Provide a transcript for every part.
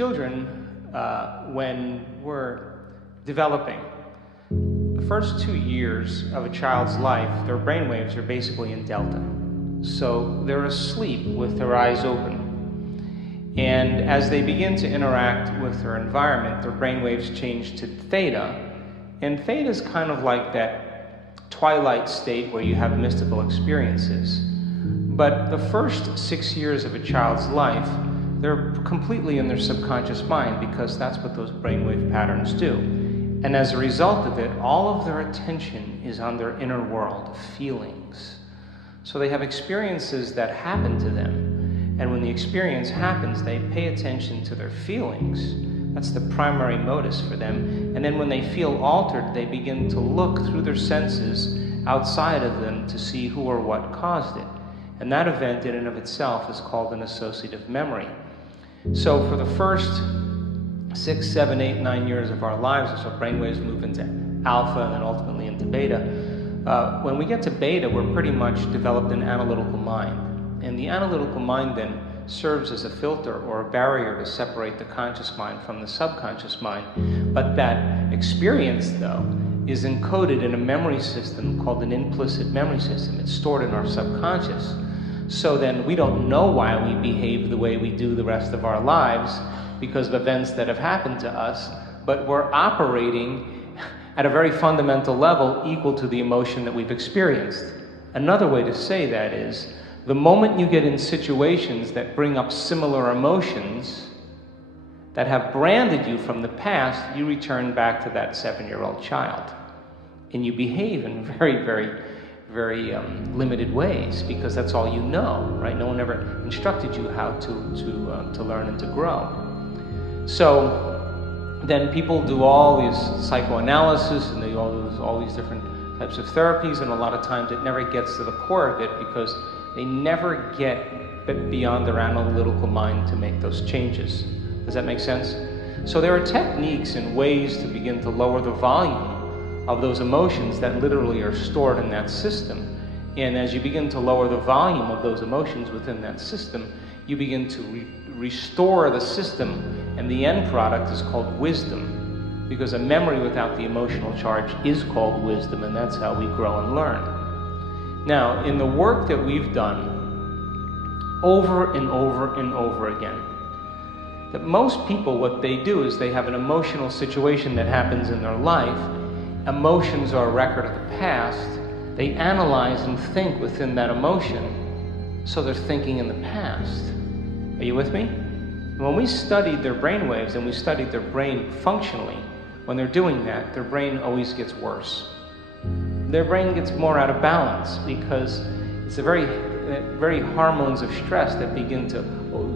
children, when we're developing, the first 2 years of a child's life, their brainwaves are basically in delta. So they're asleep with their eyes open. And as they begin to interact with their environment, their brainwaves change to theta. And theta is kind of like that twilight state where you have mystical experiences. But the first 6 years of a child's life, they're completely in their subconscious mind, because that's what those brainwave patterns do. And as a result of it, all of their attention is on their inner world, feelings. So they have experiences that happen to them. And when the experience happens, they pay attention to their feelings. That's the primary modus for them. And then when they feel altered, they begin to look through their senses outside of them to see who or what caused it. And that event in and of itself is called an associative memory. So for the first 6, 7, 8, 9 years of our lives, as our brainwaves move into alpha and then ultimately into beta, when we get to beta, we're pretty much developed an analytical mind. And the analytical mind then serves as a filter or a barrier to separate the conscious mind from the subconscious mind. But that experience, though, is encoded in a memory system called an implicit memory system. It's stored in our subconscious. So then we don't know why we behave the way we do the rest of our lives because of events that have happened to us, but we're operating at a very fundamental level equal to the emotion that we've experienced. Another way to say that is, the moment you get in situations that bring up similar emotions that have branded you from the past, you return back to that 7-year-old child. And you behave in very limited ways, because that's all you know, right? No one ever instructed you how to learn and to grow. So then people do all these psychoanalysis and they all these different types of therapies, and a lot of times it never gets to the core of it because they never get beyond their analytical mind to make those changes. Does that make sense? So there are techniques and ways to begin to lower the volume of those emotions that literally are stored in that system. And as you begin to lower the volume of those emotions within that system, you begin to restore the system, and the end product is called wisdom, because a memory without the emotional charge is called wisdom, and that's how we grow and learn. Now, in the work that we've done over and over and over again, that most people, what they do is they have an emotional situation that happens in their life. Emotions are a record of the past. They analyze and think within that emotion, so they're thinking in the past. Are you with me? When we studied their brain waves and we studied their brain functionally, when they're doing that, their brain always gets worse. Their brain gets more out of balance because it's the very hormones of stress that begin to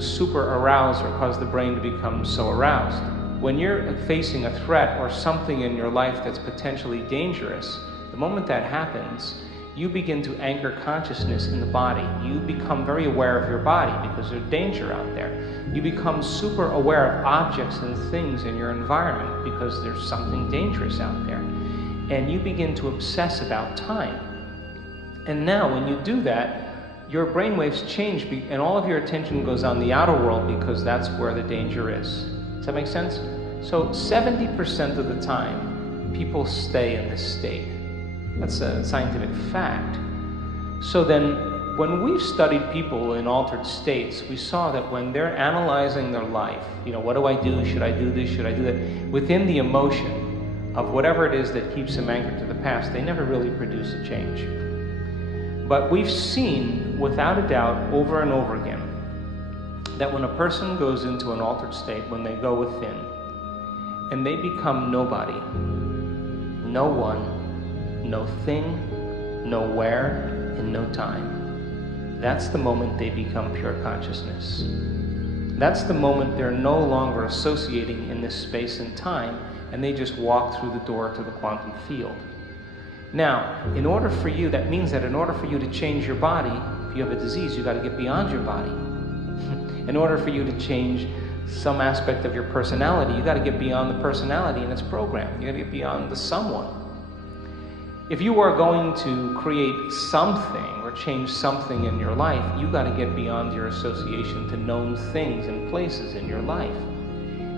super arouse or cause the brain to become so aroused. When you're facing a threat or something in your life that's potentially dangerous, the moment that happens, you begin to anchor consciousness in the body. You become very aware of your body because there's danger out there. You become super aware of objects and things in your environment because there's something dangerous out there. And you begin to obsess about time. And now when you do that, your brainwaves change and all of your attention goes on the outer world because that's where the danger is. Does that make sense? So 70% of the time, people stay in this state. That's a scientific fact. So then, when we've studied people in altered states, we saw that when they're analyzing their life, what do I do? Should I do this? Should I do that? Within the emotion of whatever it is that keeps them anchored to the past, they never really produce a change. But we've seen, without a doubt, over and over again, that when a person goes into an altered state, when they go within, and they become nobody, no one, no thing, nowhere, and no time, that's the moment they become pure consciousness. That's the moment they're no longer associating in this space and time, and they just walk through the door to the quantum field. Now, that means that in order for you to change your body, if you have a disease, you got to get beyond your body. In order for you to change some aspect of your personality, you got to get beyond the personality and its program. You got to get beyond the someone. If you are going to create something or change something in your life, you got to get beyond your association to known things and places in your life.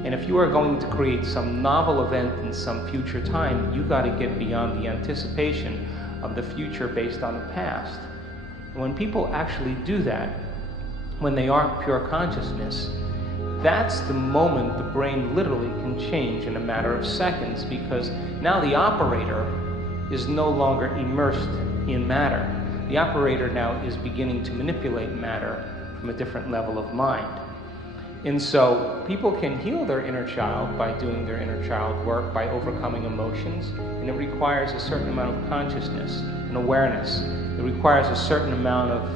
And if you are going to create some novel event in some future time, you got to get beyond the anticipation of the future based on the past. And when people actually do that, when they are pure consciousness, that's the moment the brain literally can change in a matter of seconds, because now the operator is no longer immersed in matter. The operator now is beginning to manipulate matter from a different level of mind. And so people can heal their inner child by doing their inner child work, by overcoming emotions, and it requires a certain amount of consciousness and awareness. It requires a certain amount of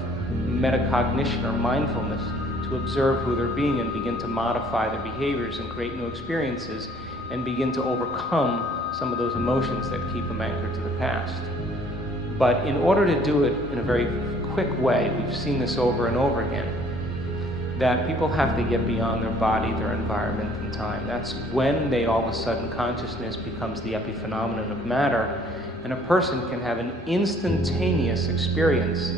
metacognition or mindfulness to observe who they're being and begin to modify their behaviors and create new experiences and begin to overcome some of those emotions that keep them anchored to the past. But in order to do it in a very quick way, we've seen this over and over again, that people have to get beyond their body, their environment, and time. That's when they all of a sudden consciousness becomes the epiphenomenon of matter, and a person can have an instantaneous experience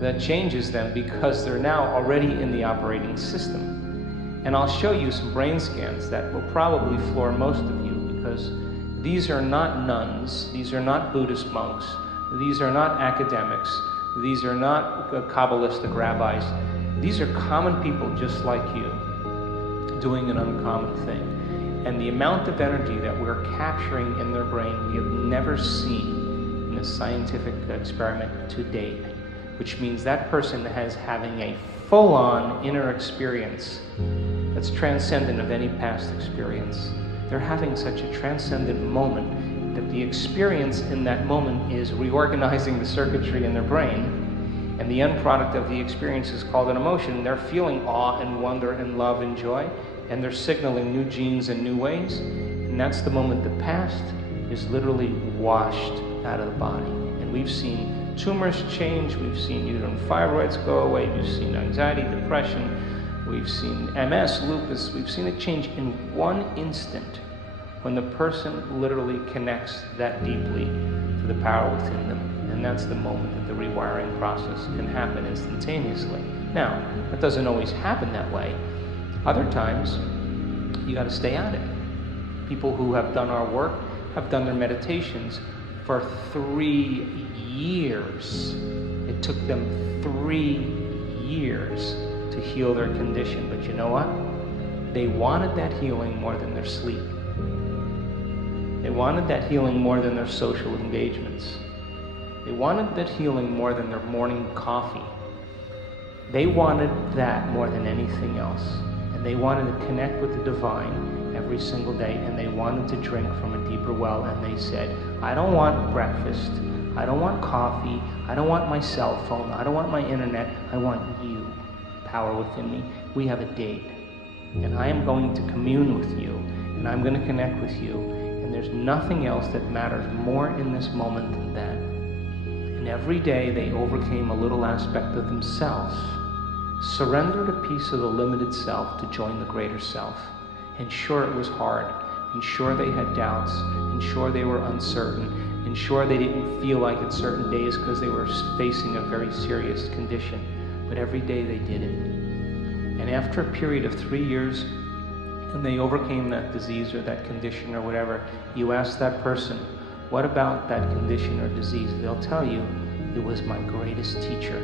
that changes them because they're now already in the operating system. And I'll show you some brain scans that will probably floor most of you, because these are not nuns, these are not Buddhist monks, these are not academics, these are not Kabbalistic rabbis. These are common people just like you, doing an uncommon thing. And the amount of energy that we're capturing in their brain we have never seen in a scientific experiment to date, which means that person is having a full-on inner experience that's transcendent of any past experience. They're having such a transcendent moment that the experience in that moment is reorganizing the circuitry in their brain, and the end product of the experience is called an emotion. They're feeling awe and wonder and love and joy, and they're signaling new genes in new ways. And that's the moment the past is literally washed out of the body. And we've seen tumors change, we've seen uterine fibroids go away, we've seen anxiety, depression, we've seen MS, lupus, we've seen it change in one instant when the person literally connects that deeply to the power within them. And that's the moment that the rewiring process can happen instantaneously. Now, that doesn't always happen that way. Other times, you got to stay at it. People who have done our work have done their meditations for 3 years. It took them 3 years to heal their condition. But you know what? They wanted that healing more than their sleep. They wanted that healing more than their social engagements. They wanted that healing more than their morning coffee. They wanted that more than anything else. And they wanted to connect with the divine every single day, and they wanted to drink from a deeper well. And they said, I don't want breakfast, I don't want coffee, I don't want my cell phone, I don't want my internet, I want you, power within me. We have a date, and I am going to commune with you, and I'm going to connect with you, and there's nothing else that matters more in this moment than that. And every day they overcame a little aspect of themselves, surrendered a piece of the limited self to join the greater self. And sure, it was hard, and sure they had doubts, and sure they were uncertain, and sure they didn't feel like it certain days because they were facing a very serious condition. But every day they did it. And after a period of 3 years, and they overcame that disease or that condition or whatever, you ask that person, what about that condition or disease? They'll tell you, it was my greatest teacher.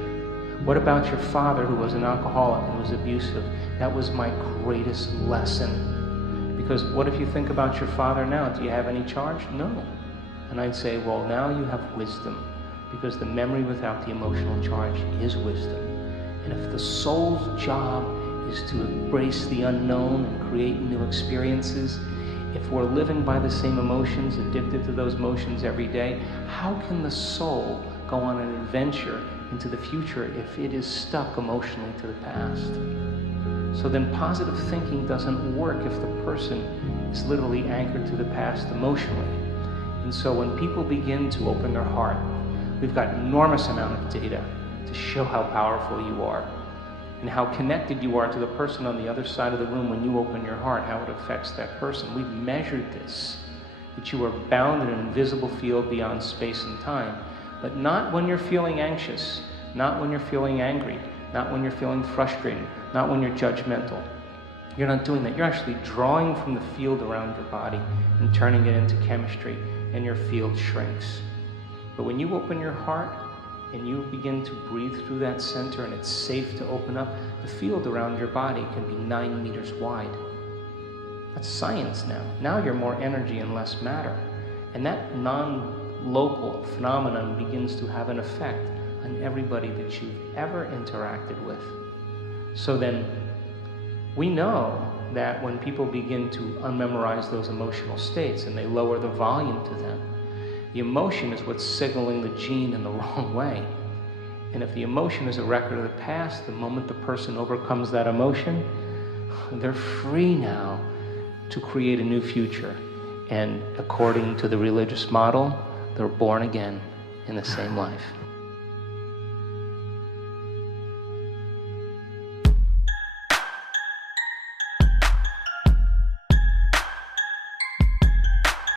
What about your father who was an alcoholic and was abusive? That was my greatest lesson. Because what if you think about your father now? Do you have any charge? No. And I'd say, well, now you have wisdom, because the memory without the emotional charge is wisdom. And if the soul's job is to embrace the unknown and create new experiences, if we're living by the same emotions, addicted to those emotions every day, how can the soul go on an adventure into the future if it is stuck emotionally to the past? So then positive thinking doesn't work if the person is literally anchored to the past emotionally. And so when people begin to open their heart, we've got enormous amount of data to show how powerful you are and how connected you are to the person on the other side of the room when you open your heart, how it affects that person. We've measured this, that you are bound in an invisible field beyond space and time, but not when you're feeling anxious, not when you're feeling angry, not when you're feeling frustrated, not when you're judgmental. You're not doing that. You're actually drawing from the field around your body and turning it into chemistry, and your field shrinks. But when you open your heart and you begin to breathe through that center, and it's safe to open up, the field around your body can be 9 meters wide. That's science now. Now you're more energy and less matter. And that non-local phenomenon begins to have an effect on everybody that you've ever interacted with. So then, we know that when people begin to unmemorize those emotional states and they lower the volume to them, the emotion is what's signaling the gene in the wrong way. And if the emotion is a record of the past, the moment the person overcomes that emotion, they're free now to create a new future. And according to the religious model, they're born again in the same life.